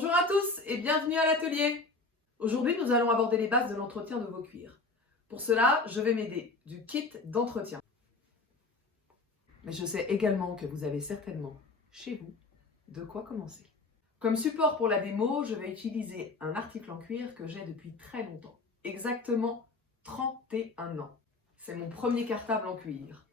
Bonjour à tous et bienvenue à l'atelier. Aujourd'hui, nous allons aborder les bases de l'entretien de vos cuirs. Pour cela, je vais m'aider du kit d'entretien. Mais je sais également que vous avez certainement, chez vous, de quoi commencer. Comme support pour la démo, je vais utiliser un article en cuir que j'ai depuis très longtemps. Exactement 31 ans. C'est mon premier cartable en cuir.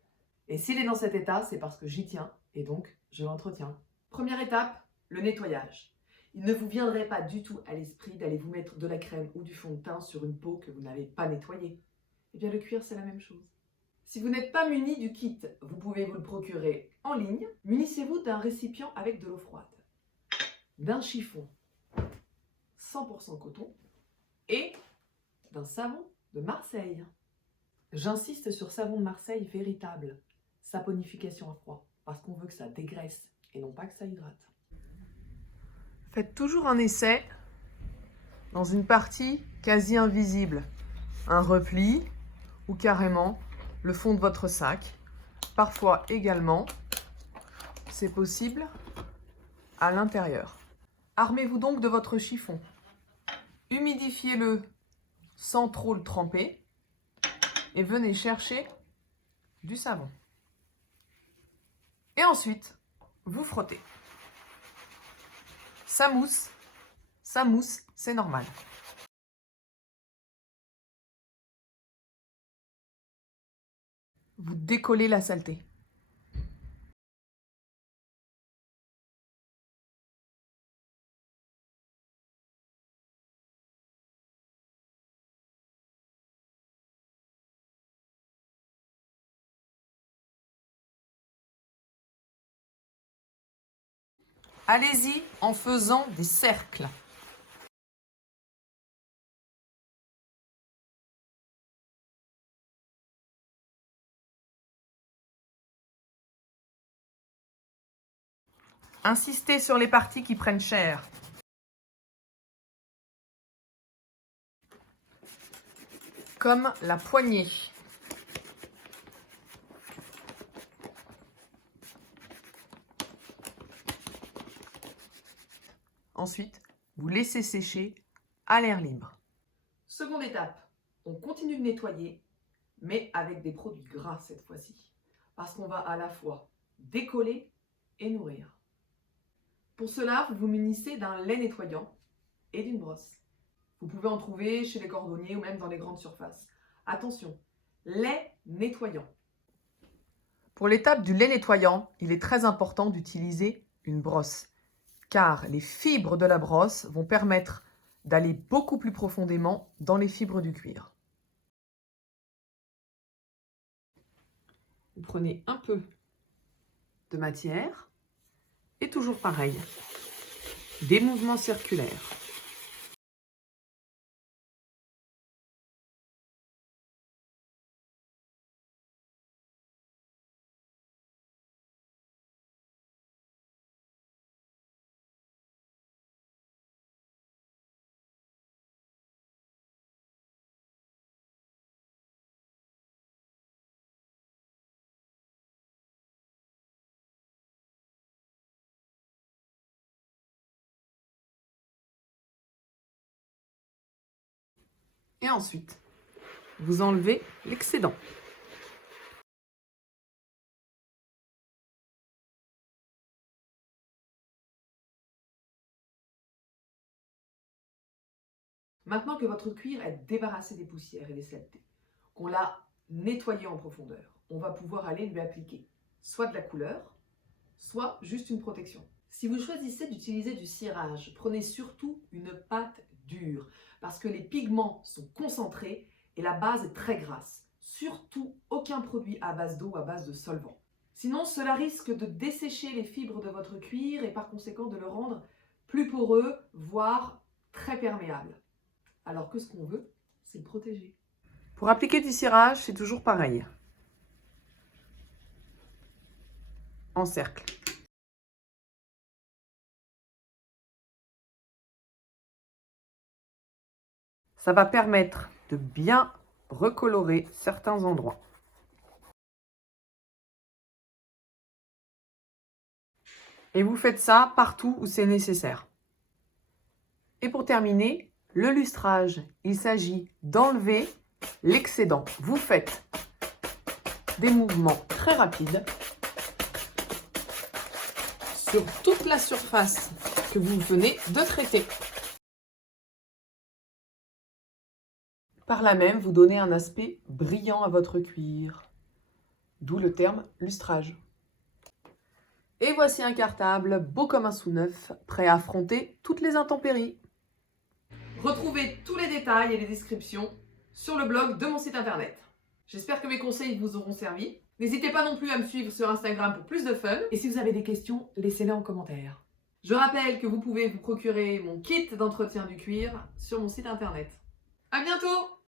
Et s'il est dans cet état, c'est parce que j'y tiens et donc je l'entretiens. Première étape, le nettoyage. Il ne vous viendrait pas du tout à l'esprit d'aller vous mettre de la crème ou du fond de teint sur une peau que vous n'avez pas nettoyée. Eh bien, le cuir, c'est la même chose. Si vous n'êtes pas muni du kit, vous pouvez vous le procurer en ligne. Munissez-vous d'un récipient avec de l'eau froide, d'un chiffon 100% coton et d'un savon de Marseille. J'insiste sur savon de Marseille véritable, saponification à froid, parce qu'on veut que ça dégraisse et non pas que ça hydrate. Faites toujours un essai dans une partie quasi invisible, un repli ou carrément le fond de votre sac. Parfois également, c'est possible à l'intérieur. Armez-vous donc de votre chiffon. Humidifiez-le sans trop le tremper et venez chercher du savon. Et ensuite, vous frottez. Ça mousse, c'est normal. Vous décollez la saleté. Allez-y en faisant des cercles. Insistez sur les parties qui prennent cher. Comme la poignée. Ensuite, vous laissez sécher à l'air libre. Seconde étape, on continue de nettoyer, mais avec des produits gras cette fois-ci, parce qu'on va à la fois décoller et nourrir. Pour cela, vous vous munissez d'un lait nettoyant et d'une brosse. Vous pouvez en trouver chez les cordonniers ou même dans les grandes surfaces. Attention, lait nettoyant. Pour l'étape du lait nettoyant, il est très important d'utiliser une brosse, car les fibres de la brosse vont permettre d'aller beaucoup plus profondément dans les fibres du cuir. Vous prenez un peu de matière et toujours pareil, des mouvements circulaires. Et ensuite, vous enlevez l'excédent. Maintenant que votre cuir est débarrassé des poussières et des saletés, qu'on l'a nettoyé en profondeur, on va pouvoir aller lui appliquer soit de la couleur, soit juste une protection. Si vous choisissez d'utiliser du cirage, prenez surtout une pâte dure, parce que les pigments sont concentrés et la base est très grasse. Surtout aucun produit à base d'eau ou à base de solvant. Sinon, cela risque de dessécher les fibres de votre cuir et par conséquent de le rendre plus poreux, voire très perméable. Alors que ce qu'on veut, c'est le protéger. Pour appliquer du cirage, c'est toujours pareil. En cercle. Ça va permettre de bien recolorer certains endroits. Et vous faites ça partout où c'est nécessaire. Et pour terminer, le lustrage, il s'agit d'enlever l'excédent. Vous faites des mouvements très rapides sur toute la surface que vous venez de traiter. Par là même, vous donnez un aspect brillant à votre cuir, d'où le terme lustrage. Et voici un cartable beau comme un sou neuf, prêt à affronter toutes les intempéries. Retrouvez tous les détails et les descriptions sur le blog de mon site internet. J'espère que mes conseils vous auront servi. N'hésitez pas non plus à me suivre sur Instagram pour plus de fun. Et si vous avez des questions, laissez-les en commentaire. Je rappelle que vous pouvez vous procurer mon kit d'entretien du cuir sur mon site internet. À bientôt!